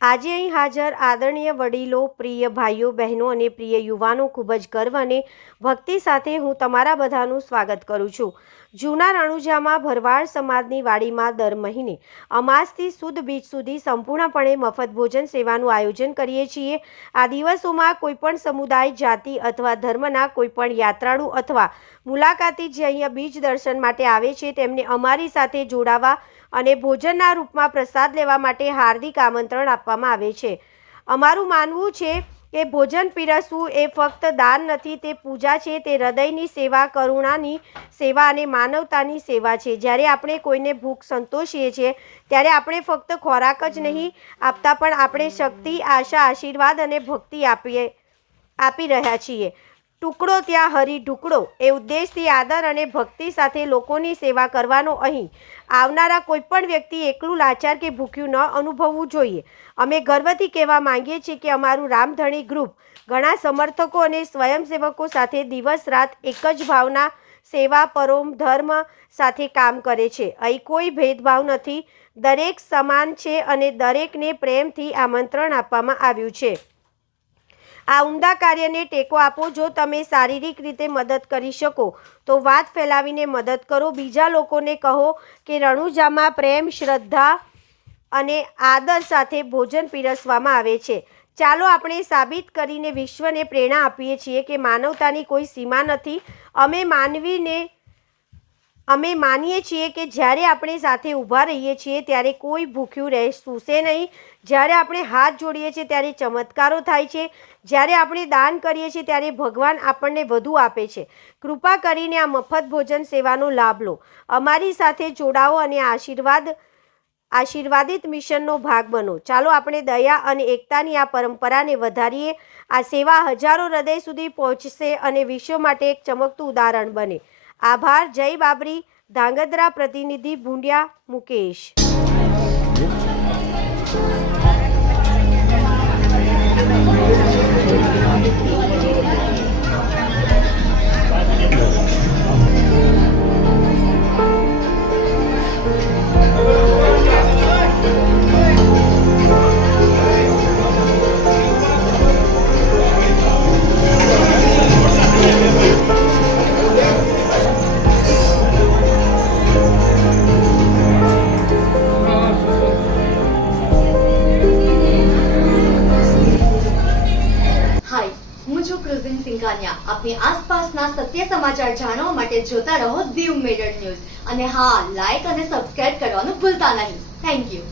આજે અહીં હાજર આદરણીય વડીલો, પ્રિય ભાઈઓ, બહેનો અને પ્રિય યુવાનો, ખૂબ જ ગર્વ અને ભક્તિ સાથે હું તમારા બધાનું સ્વાગત કરું છું. જૂના રણુજામાં ભરવાડ સમાજની વાડીમાં દર મહિને અમાસથી સુદ બીજ સુધી સંપૂર્ણપણે મફત ભોજન સેવાનું આયોજન કરીએ છીએ. આ દિવસોમાં કોઈપણ સમુદાય, જાતિ અથવા ધર્મના કોઈપણ યાત્રાળુ અથવા મુલાકાતી જે અહીંયા બીજ દર્શન માટે આવે છે તેમને અમારી સાથે જોડાવા અને ભોજનના રૂપમાં પ્રસાદ લેવા માટે હાર્દિક આમંત્રણ આપવામાં આવે છે. અમારું માનવું છે કે ભોજન પીરસવું એ ફક્ત દાન નથી, તે પૂજા છે. તે હૃદયની સેવા, કરુણાની સેવા અને માનવતાની સેવા છે. જ્યારે આપણે કોઈને ભૂખ સંતોષીએ છીએ, ત્યારે આપણે ફક્ત ખોરાક જ નહીં આપતા પણ આપણે શક્તિ, આશા, આશીર્વાદ અને ભક્તિ આપીએ, આપી રહ્યા છીએ. ટુકડો ત્યાં હરી ઢુકડો એ ઉદ્દેશથી આદર અને ભક્તિ સાથે લોકોની સેવા કરવાનો અહીં આવનારા કોઈપણ વ્યક્તિ એકલું લાચાર કે ભૂખ્યું ન અનુભવવું જોઈએ. અમે ગર્વથી કહેવા માંગીએ છીએ કે અમારું રામધણી ગ્રુપ ઘણા સમર્થકો અને સ્વયંસેવકો સાથે દિવસ રાત એક જ ભાવના, સેવા, પરોમ, ધર્મ સાથે કામ કરે છે. અહીં કોઈ ભેદભાવ નથી. દરેક સમાન છે અને દરેકને પ્રેમથી આમંત્રણ આપવામાં આવ્યું છે. આ ઉમદા કાર્યને ટેકો આપો જો તમે શારીરિક રીતે મદદ કરી શકો. તો વાત ફેલાવીને મદદ કરો. બીજા લોકોને કહો કે રણુજામાં પ્રેમ, શ્રદ્ધા અને આદર સાથે ભોજન પીરસવામાં આવે છે. ચાલો આપણે સાબિત કરીને વિશ્વને પ્રેરણા આપીએ છીએ કે માનવતાની કોઈ સીમા નથી. અમે માનવીને અમે માનીએ છીએ કે જ્યારે આપણે સાથે ઊભા રહીએ છીએ, ત્યારે કોઈ ભૂખ્યું રહે સૂશે નહીં. જ્યારે આપણે હાથ જોડીએ છીએ, ત્યારે ચમત્કારો થાય છે. જ્યારે આપણે દાન કરીએ છીએ, ત્યારે ભગવાન આપણને વધુ આપે છે. કૃપા કરીને આ મફત ભોજન સેવાનો લાભ લો. અમારી સાથે જોડાઓ અને આશીર્વાદ, આશીર્વાદિત મિશનનો ભાગ બનો. ચાલો આપણે દયા અને એકતાની આ પરંપરાને વધારીએ. આ સેવા હજારો હૃદય સુધી પહોંચશે અને વિશ્વ માટે એક ચમકતું ઉદાહરણ બને. આભાર. જય બાબરી. ધાંગધ્રા પ્રતિનિધિ ભૂંડિયા મુકેશ. હું છું ક્રુઝિન સિંઘાનિયા. આપની આસપાસના સત્ય સમાચાર જાણવા માટે જોતા રહો દીવ મેડર ન્યૂઝ. અને હા લાઈક અને સબસ્ક્રાઇબ કરવાનું ભૂલતા નહીં. Thank you